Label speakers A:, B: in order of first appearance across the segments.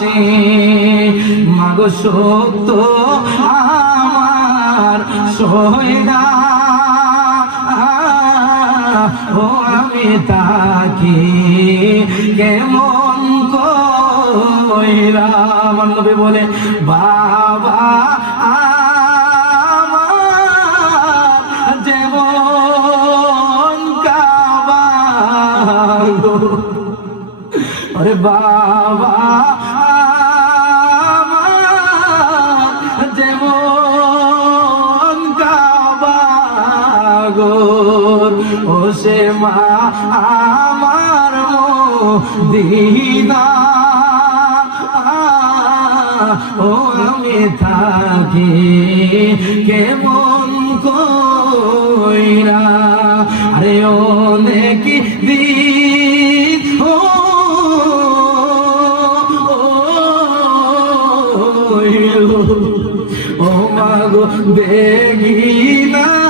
A: আসে। মাগো সত্য আমার সয়না ও আমি তাকে কেমন কইরা আমার নবী বলে, বাবা, আমার যেমন কাবাগর ও সে মা আমার দিনা ও আমি থাকি কেমন কইরা আরে অনেক দিন ও ও মাগো দেখি না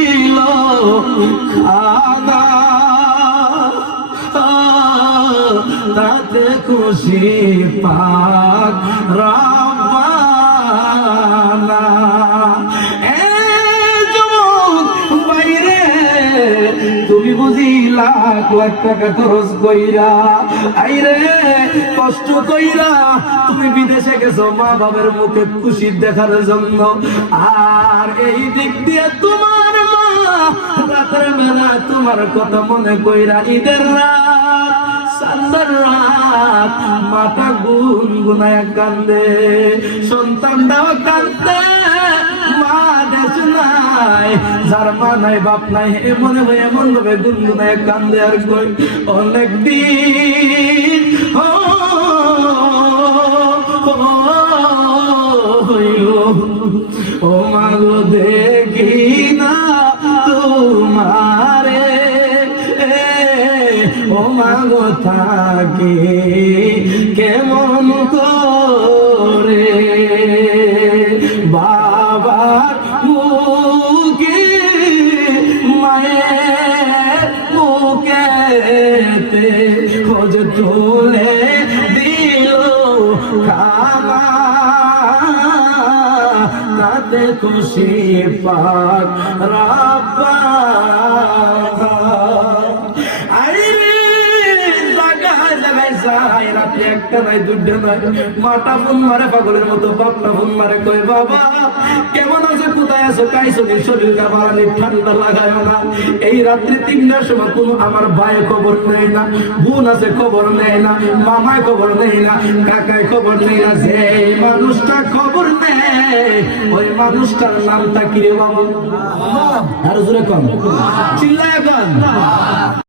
A: তাতে খুশি পাক তুমি বুঝি লাখ লাখ টাকা খরচ কইরা, আইরে, কষ্ট কইরা তুমি বিদেশে গেছো মা বাবার মুখে খুশি দেখার জন্য। আর এই দিক দিয়ে তোমার রাতের বেলা তোমার কথা মনে কইরা ঈদের রাত, সান্দার মাথা গুন গুনায় কান্দে সন্তানটাও কান্দে, মা নাই মা নাই, বাপ নাই কান্দে অনেক দিন দেখি না। তোমারে ও মাগো থাকে কেমন খুশি পাক, রাব্বা। একটা নাই দুটা নাই মাটা ফোন মারে, পাগলের মতো বাপটা ফোন মারে, কয় বাবা, কেমন আছে কোথায় আছো কাইছো শরীরটা বাড়ানি ঠান্ডা লাগায় না এই রাত্রি তিনটার সময় কোনো আমার ভাই খবর নেই না বোন আছে খবর নেই না মামায় খবর নেই না কাকায় খবর নেই না যে মানুষটা খবর নেই ওই মানুষটার নামটা কি রে বাবু আর জোরে কম। চিল্লায় কম।